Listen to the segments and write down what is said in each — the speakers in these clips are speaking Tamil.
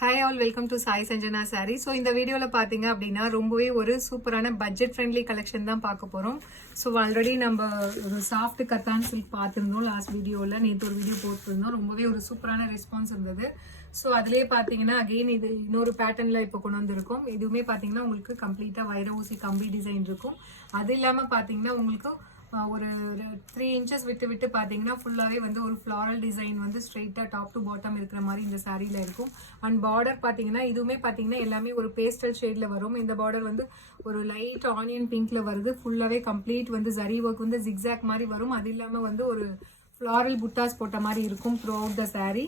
Hi all, welcome to Sai Sanjana sorry. So இந்த வீடியோவில் பார்த்தீங்க அப்படின்னா ரொம்பவே ஒரு சூப்பரான பட்ஜெட் ஃப்ரெண்ட்லி கலெக்ஷன் தான் பார்க்க போகிறோம். ஸோ ஆல்ரெடி நம்ம ஒரு சாஃப்ட் கத்தான் சில்க் பார்த்துருந்தோம் லாஸ்ட் வீடியோவில். நேற்று ஒரு வீடியோ போட்டிருந்தோம். ரொம்பவே ஒரு சூப்பரான ரெஸ்பான்ஸ் இருந்தது. ஸோ அதிலே பார்த்தீங்கன்னா அகெயின் இது இன்னொரு பேட்டர்னில் இப்போ கொண்டு வந்திருக்கோம். இதுவுமே பார்த்தீங்கன்னா உங்களுக்கு கம்ப்ளீட்டாக வைர ஊசி கம்பி டிசைன் இருக்கும். அது இல்லாமல் பார்த்தீங்கன்னா உங்களுக்கு ஒரு 3 inches விட்டு விட்டு பார்த்தீங்கன்னா ஃபுல்லாகவே வந்து ஒரு ஃப்ளாரல் டிசைன் வந்து ஸ்ட்ரெயிட்டாக டாப் டு பாட்டம் இருக்கிற மாதிரி இந்த சாரியில் இருக்கும். அண்ட் பார்டர் பார்த்தீங்கன்னா இதுவுமே பார்த்தீங்கன்னா எல்லாமே ஒரு பேஸ்டல் ஷேடில் வரும். இந்த பார்டர் வந்து ஒரு லைட் ஆனியன் பிங்க்ல வருது. ஃபுல்லாகவே கம்ப்ளீட் வந்து ஜரி ஒர்க் வந்து ஜிக்ஸாக் மாதிரி வரும். அது இல்லாமல் வந்து ஒரு ஃப்ளாரல் புட்டாஸ் போட்ட மாதிரி இருக்கும் through out the sari.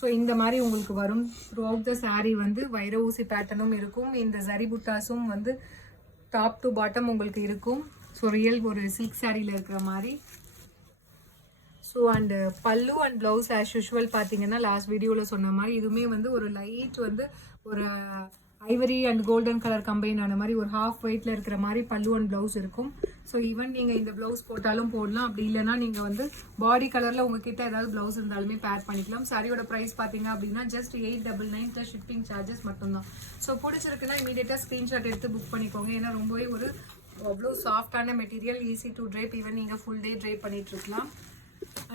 So இந்த மாதிரி உங்களுக்கு வரும். த்ரூ அவுட் த சாரீ வந்து வைர ஊசி பேட்டர்னும் இருக்கும். இந்த ஜரி புட்டாஸும் வந்து டாப் டு பாட்டம் உங்களுக்கு இருக்கும். ஸோ ரியல் ஒரு சில்க் சாரியில் இருக்கிற மாதிரி. ஸோ அண்டு பல்லு அண்ட் ப்ளவுஸ் ஆஸ் யூஷுவல் பார்த்தீங்கன்னா லாஸ்ட் வீடியோவில் சொன்ன மாதிரி இதுவுமே வந்து ஒரு லைட் வந்து ஒரு Ivory and golden colour combine ஆன மாதிரி ஒரு ஹாஃப் ஒயிட்டில் இருக்கிற மாதிரி பல்லு அண்ட் ப்ளவுஸ் இருக்கும். ஸோ ஈவன் நீங்கள் இந்த ப்ளவுஸ் போட்டாலும் போடலாம். அப்படி இல்லைனா நீங்கள் வந்து பாடி கலரில் உங்ககிட்ட ஏதாவது ப்ளவுஸ் இருந்தாலுமே பேர் பண்ணிக்கலாம். சாரியோட ப்ரைஸ் பார்த்தீங்க அப்படின்னா ஜஸ்ட் 899 ப்ளஸ் ஷிப்பிங் சார்ஜஸ் மட்டும்தான். ஸோ பிடிச்சிருக்குன்னா இமீடியட்டாக ஸ்க்ரீன்ஷாட் எடுத்து புக் பண்ணிக்கோங்க. ஏன்னா ரொம்பவே ஒரு அவ்வளோ சாஃப்டான material, easy to drape. Even நீங்கள் ஃபுல் டே ட்ரேப் பண்ணிட்டு இருக்கலாம்.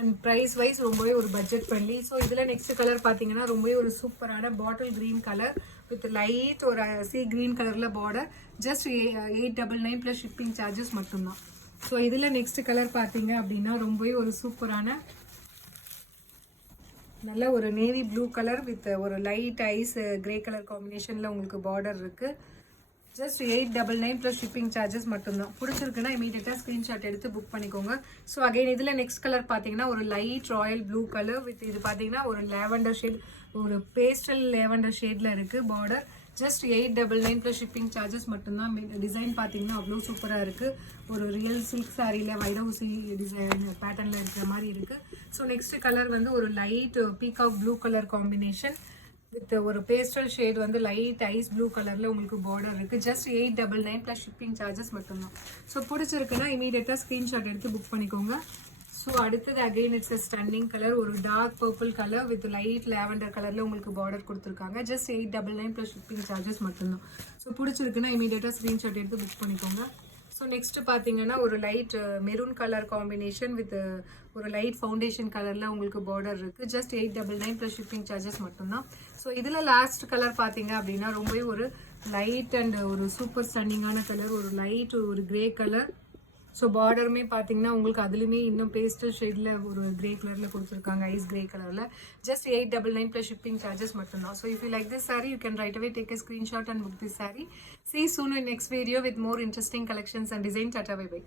அண்ட் ப்ரைஸ் வைஸ் ரொம்பவே ஒரு பட்ஜெட் ஃப்ரெண்ட்லி. ஸோ இதில் நெக்ஸ்ட் கலர் பார்த்தீங்கன்னா ரொம்பவே ஒரு சூப்பரான bottle green colour with light ஒரு சி க்ரீன் கலரில் border. Just 899 plus shipping charges மட்டும்தான். ஸோ இதில் நெக்ஸ்ட் கலர் பார்த்தீங்க அப்படின்னா ரொம்பவே ஒரு சூப்பரான நல்ல ஒரு நேவி ப்ளூ கலர் வித் ஒரு லைட் ஐஸ் கிரே கலர் காம்பினேஷனில் உங்களுக்கு பார்டர் இருக்குது. ஜஸ்ட் 899 ப்ளஸ் ஷிப்பிங் சார்ஜஸ் மட்டும்தான். பிடிச்சிருக்குன்னா இமீடியட்டாக ஸ்க்ரீன்ஷாட் எடுத்து புக் பண்ணிக்கோங்க. ஸோ அகைன் இதில் நெக்ஸ்ட் கலர் பார்த்தீங்கன்னா ஒரு light Royal blue colour with இது பார்த்தீங்கன்னா ஒரு லேவண்டர் ஷேட், ஒரு பேஸ்டல் லேவண்டர் ஷேடில் இருக்குது border. Just 899 plus shipping charges மட்டும்தான். டிசைன் பார்த்தீங்கன்னா அவ்வளோ சூப்பராக இருக்குது. ஒரு ரியல் சில்க் சாரியில் வைர ஊசி டிசைன் பேட்டர்னில் இருக்கிற மாதிரி இருக்குது. ஸோ நெக்ஸ்ட் கலர் வந்து ஒரு light peacock blue colour combination with ஒரு பேஸ்டல் ஷேட் வந்து லைட் ஐஸ் ப்ளூ கலரில் உங்களுக்கு பார்டர் இருக்குது. ஜஸ்ட் 899 ப்ளஸ் ஷிப்பிங் சார்ஜஸ் மட்டும்தான். ஸோ பிடிச்சிருக்குன்னா இமீடியட்டாக ஸ்க்ரீன்ஷாட் எடுத்து புக் பண்ணிக்கோங்க. ஸோ அடுத்தது again it's a stunning colour, ஒரு dark purple colour with light lavender கலரில் உங்களுக்கு பார்டர் கொடுத்துருக்காங்க. ஜஸ்ட் 899 ப்ளஸ் ஷிப்பிங் சார்ஜஸ் மட்டும்தான். ஸோ பிடிச்சிருக்குன்னா இமீடியட்டாக ஸ்க்ரீன்ஷாட் எடுத்து புக் பண்ணிக்கோங்க. ஸோ நெக்ஸ்ட் பார்த்தீங்கன்னா ஒரு light maroon colour combination with ஒரு லைட் ஃபவுண்டேஷன் கலரில் உங்களுக்கு பார்டர் இருக்குது. ஜஸ்ட் 899 ப்ளஸ் ஷிப்பிங் சார்ஜஸ் மட்டும்தான். ஸோ இதில் லாஸ்ட் கலர் பார்த்தீங்க அப்படின்னா ரொம்பவே ஒரு லைட் அண்ட் ஒரு சூப்பர் ஸ்டன்னிங்கான கலர், ஒரு லைட் ஒரு கிரே கலர். ஸோ பார்டருமே பார்த்தீங்கன்னா உங்களுக்கு அதுலேயுமே இன்னும் பேஸ்டல் ஷேடில் ஒரு கிரே கலரில் கொடுத்துருக்காங்க, ஐஸ் கிரே கலரில். ஜஸ்ட் 899 ப்ளஸ் ஷிப்பிங் சார்ஜஸ் மட்டும்தான். So if you like this sorry you can right away take a screenshot and book this saree. See you soon in next video with more interesting collections and designs. Tata, bye bye.